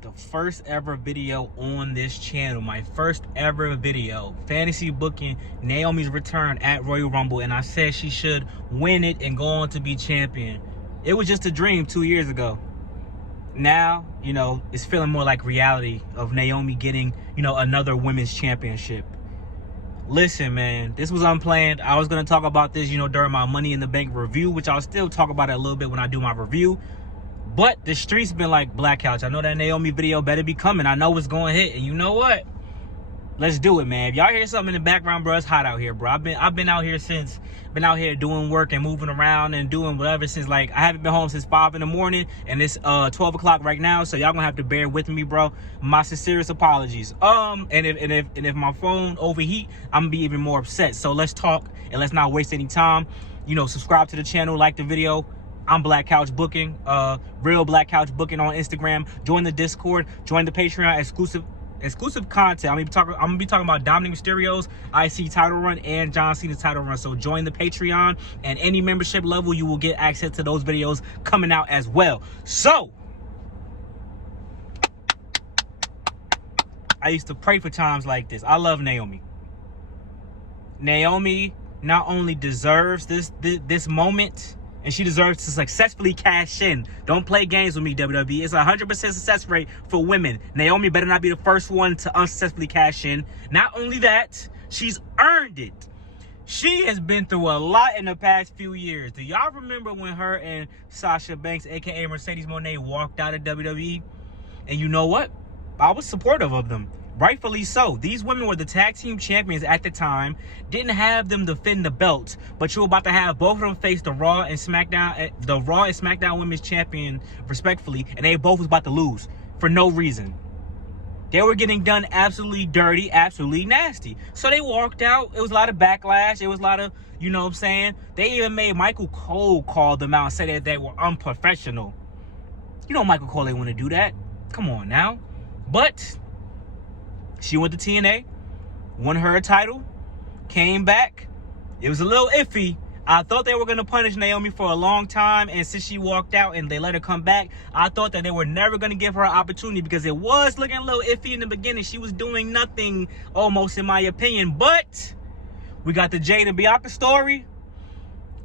the first ever video on this channel, my first ever video, fantasy booking Naomi's return at Royal Rumble, and I said she should win it and go on to be champion. It was just a dream 2 years ago. Now, you know, it's feeling more like reality of Naomi getting, you know, another women's championship. Listen, man, this was unplanned. I was going to talk about this, you know, during my Money in the Bank review, which I'll still talk about it a little bit when I do my review. But the streets been like, Black Couch, I know that Naomi video better be coming. I know it's going to hit. And you know what? Let's do it, man. If y'all hear something in the background, bro, it's hot out here, bro. I've been out here since, been out here doing work and moving around and doing whatever since, like, I haven't been home since 5 in the morning, and it's 12 o'clock right now, so y'all gonna have to bear with me, bro. My sincerest apologies. And if my phone overheat, I'm gonna be even more upset. So let's talk and let's not waste any time. You know, subscribe to the channel, like the video. I'm Black Couch Booking, real Black Couch Booking on Instagram. Join the Discord, join the Patreon, exclusive content. I'm gonna be talking about Dominic Mysterio's IC title run and John Cena's title run. So join the Patreon, and any membership level, you will get access to those videos coming out as well. So I used to pray for times like this. I love Naomi. Naomi not only deserves this moment, and she deserves to successfully cash in. Don't play games with me, WWE. It's a 100% success rate for women. Naomi better not be the first one to unsuccessfully cash in. Not only that, she's earned it. She has been through a lot in the past few years. Do y'all remember when her and Sasha Banks, aka Mercedes Moné, walked out of WWE? And you know what? I was supportive of them. Rightfully so. These women were the tag team champions at the time. Didn't have them defend the belts, but you were about to have both of them face the Raw and SmackDown Women's Champion, respectfully, and they both was about to lose for no reason. They were getting done absolutely dirty, absolutely nasty. So they walked out. It was a lot of backlash. It was a lot of, you know what I'm saying? They even made Michael Cole call them out and say that they were unprofessional. You know Michael Cole ain't want to do that. Come on now. But she went to TNA, won her title, came back. It was a little iffy. I thought they were going to punish Naomi for a long time, and since she walked out and they let her come back, I thought that they were never going to give her an opportunity because it was looking a little iffy in the beginning. She was doing nothing, almost, in my opinion. But we got the Jade and Bianca story.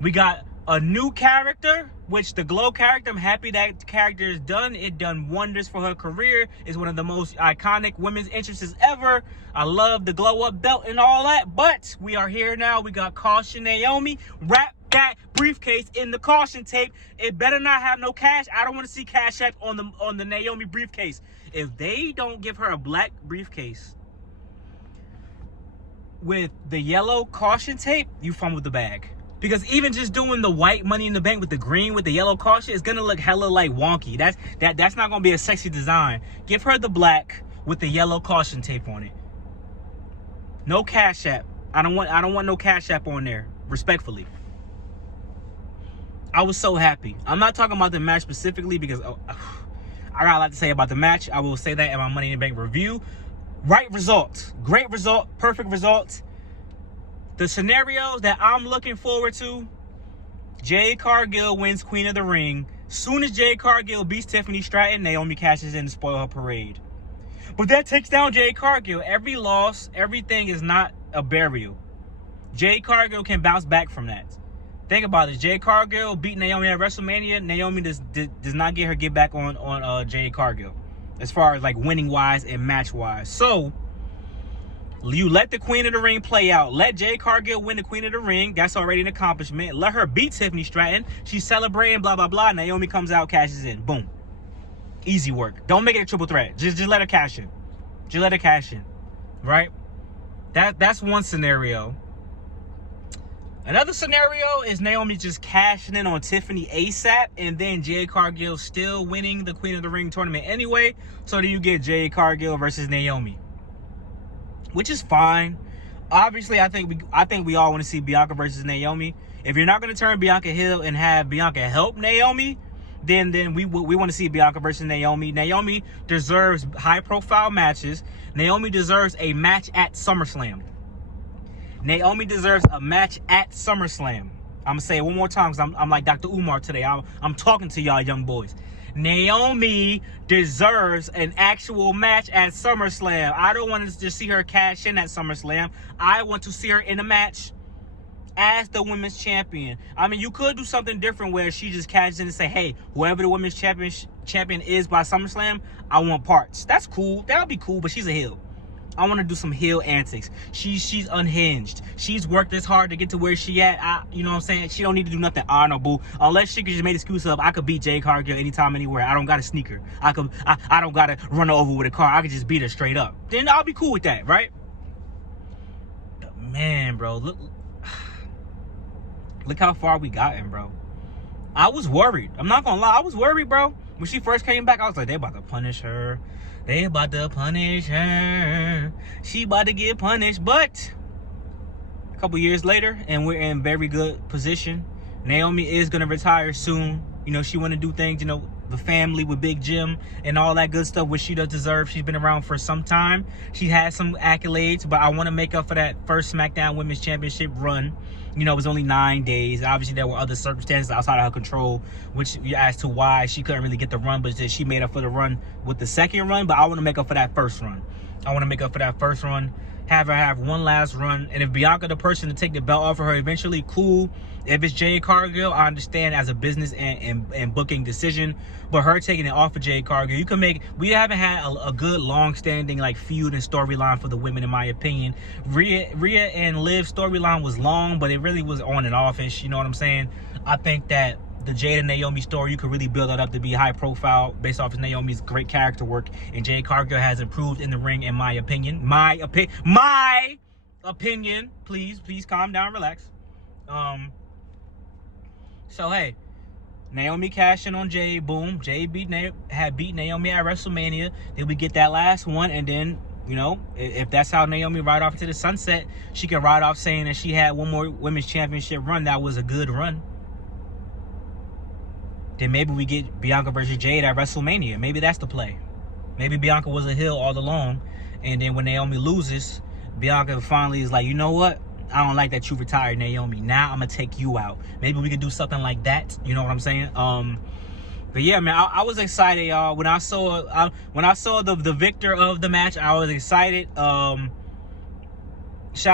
We got a new character, which the Glow character, I'm happy that character is done. It done wonders for her career. It's one of the most iconic women's entrances ever. I love the glow up belt and all that, but we are here now. We got Caution Naomi. Wrap that briefcase in the caution tape. It better not have no cash. I don't want to see Cash App on the Naomi briefcase. If they don't give her a black briefcase with the yellow caution tape, you fumbled the bag. Because even just doing the white Money in the Bank with the green with the yellow caution is gonna look hella like wonky. That's not gonna be a sexy design. Give her the black with the yellow caution tape on it. No Cash App. I don't want no Cash App on there. Respectfully. I was so happy. I'm not talking about the match specifically because I got a lot to say about the match. I will say that in my Money in the Bank review. Right result. Great result. Perfect result. The scenarios that I'm looking forward to: Jade Cargill wins Queen of the Ring. Soon as Jade Cargill beats Tiffany Stratton, Naomi cashes in to spoil her parade. But that takes down Jade Cargill. Every loss, everything is not a burial. Jade Cargill can bounce back from that. Think about it. Jade Cargill beat Naomi at WrestleMania. Naomi does not get back on Jade Cargill as far as like winning wise and match wise. So you let the Queen of the Ring play out. Let Jade Cargill win the Queen of the Ring. That's already an accomplishment. Let her beat Tiffany Stratton. She's celebrating, blah, blah, blah. Naomi comes out, cashes in. Boom. Easy work. Don't make it a triple threat. Just let her cash in. Just let her cash in. Right? That's one scenario. Another scenario is Naomi just cashing in on Tiffany ASAP, and then Jade Cargill still winning the Queen of the Ring tournament anyway. So then you get Jade Cargill versus Naomi, which is fine. Obviously, I think we all want to see Bianca versus Naomi. If you're not going to turn Bianca heel and have Bianca help Naomi, then we want to see Bianca versus Naomi. Naomi deserves high-profile matches. Naomi deserves a match at Summerslam. Naomi deserves a match at Summerslam. I'm going to say it one more time because I'm like Dr. Umar today. I'm talking to y'all young boys. Naomi deserves an actual match at SummerSlam. I don't want to just see her cash in at SummerSlam. I want to see her in a match as the women's champion. I mean, you could do something different where she just cashes in and say, hey, whoever the women's champion is by SummerSlam, I want parts. That's cool. That'll be cool, but she's a heel. I want to do some heel antics. She's unhinged. She's worked this hard to get to where she at. You know what I'm saying? She don't need to do nothing honorable. Unless she could just make an excuse up, I could beat Jade Cargill anytime, anywhere. I don't got a sneaker. I don't got to run her over with a car. I could just beat her straight up. Then I'll be cool with that, right? But man, bro, look how far we gotten, bro. I was worried. I'm not gonna lie. I was worried, bro. When she first came back, I was like, they about to punish her. They about to punish her. She about to get punished. But a couple years later, and we're in very good position. Naomi is going to retire soon. You know, she want to do things, you know, the family with Big Jim and all that good stuff, which she does deserve. She's been around for some time. She has some accolades, but I want to make up for that first SmackDown Women's Championship run. You know, it was only 9 days. Obviously, there were other circumstances outside of her control, which as to why she couldn't really get the run, but she made up for the run with the second run. But I want to make up for that first run. I want to make up for that first run, have her have one last run. And if Bianca the person to take the belt off of her eventually, cool. If it's Jade Cargill, I understand as a business and booking decision. But her taking it off of Jade Cargill, you can make... We haven't had a good long-standing like feud and storyline for the women, in my opinion. Rhea and Liv's storyline was long, but it really was on and off-ish. You know what I'm saying? I think that the Jade and Naomi story, you could really build it up to be high profile based off of Naomi's great character work. And Jade Cargill has improved in the ring, in my opinion. My opinion. Please calm down, relax. So hey, Naomi cashing on Jade. Boom. Jade had beat Naomi at WrestleMania. Then we get that last one, and then, you know, if that's how Naomi ride off to the sunset, she can ride off saying that she had one more women's championship run. That was a good run. Then maybe we get Bianca versus Jade at WrestleMania. Maybe that's the play. Maybe Bianca was a heel all along, and then when Naomi loses, Bianca finally is like, you know what? I don't like that you retired, Naomi. Now I'm gonna take you out. Maybe we could do something like that. You know what I'm saying? But yeah, man, I was excited, y'all. When I saw the victor of the match, I was excited. Shout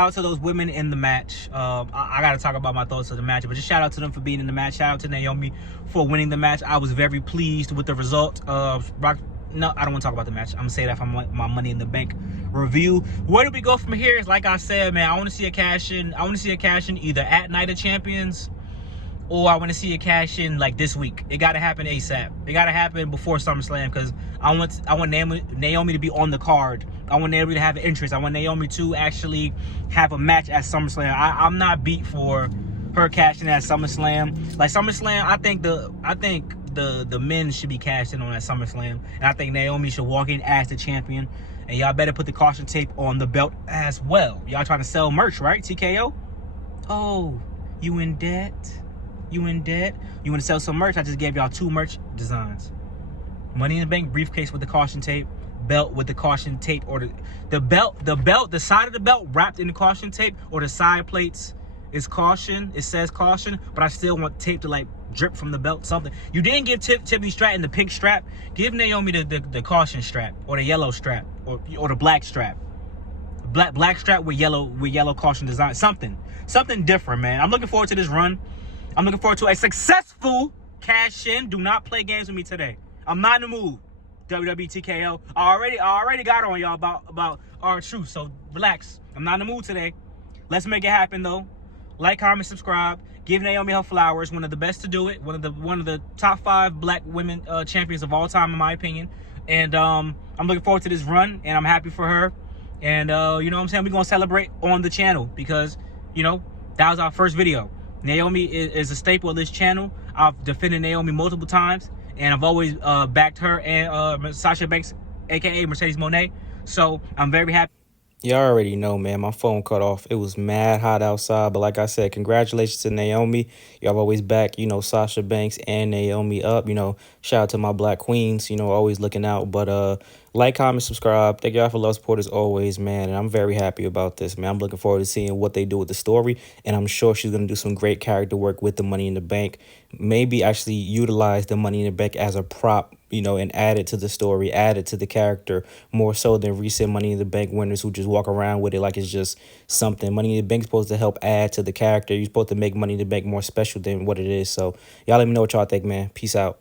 out to those women in the match. I gotta talk about my thoughts of the match, but just shout out to them for being in the match. Shout out to Naomi for winning the match. I was very pleased with the result of No, I don't want to talk about the match. I'm gonna say that for my Money in the Bank review. Where do we go from here? Is like I said, man, I want to see a cash in. I want to see a cash in either at Night of Champions, or I want to see a cash in like this week. It got to happen ASAP. It got to happen before SummerSlam, because I want Naomi to be on the card. I want Naomi to have interest. I want Naomi to actually have a match at SummerSlam. I'm not beat for her cashing at SummerSlam. Like SummerSlam, I think the men should be cashed in on that SummerSlam, and I think Naomi should walk in as the champion. And y'all better put the caution tape on the belt as well. Y'all trying to sell merch, right? TKO? Oh, you in debt? You in debt? You want to sell some merch? I just gave y'all 2 merch designs. Money in the Bank briefcase with the caution tape, belt with the caution tape, or the side of the belt wrapped in the caution tape, or the side plates is caution. It says caution, but I still want tape to like drip from the belt, something. You didn't give Tiffany Stratton the pink strap. Give Naomi the caution strap, or the yellow strap, or the black strap. Black strap with yellow caution design. Something different, man. I'm looking forward to this run. I'm looking forward to a successful cash in. Do not play games with me today. I'm not in the mood. WWE TKO. I already got on y'all about our truth, so relax. I'm not in the mood today. Let's make it happen though. Like, comment, subscribe. Give Naomi her flowers. One of the best to do it. One of the top 5 black women champions of all time, in my opinion. And I'm looking forward to this run, and I'm happy for her. And you know what I'm saying? We're gonna celebrate on the channel, because you know that was our first video. Naomi is a staple of this channel. I've defended Naomi multiple times, and I've always backed her and Sasha Banks, aka Mercedes Moné. So I'm very happy. Y'all already know, man, my phone cut off. It was mad hot outside, but like I said, congratulations to Naomi. Y'all always back, you know, Sasha Banks and Naomi up. You know, shout out to my black queens, you know, always looking out. But Like, comment, subscribe. Thank y'all for love, support as always, man. And I'm very happy about this, man. I'm looking forward to seeing what they do with the story. And I'm sure she's going to do some great character work with the Money in the Bank. Maybe actually utilize the Money in the Bank as a prop, you know, and add it to the story, add it to the character more so than recent Money in the Bank winners who just walk around with it like it's just something. Money in the Bank is supposed to help add to the character. You're supposed to make Money in the Bank more special than what it is. So y'all let me know what y'all think, man. Peace out.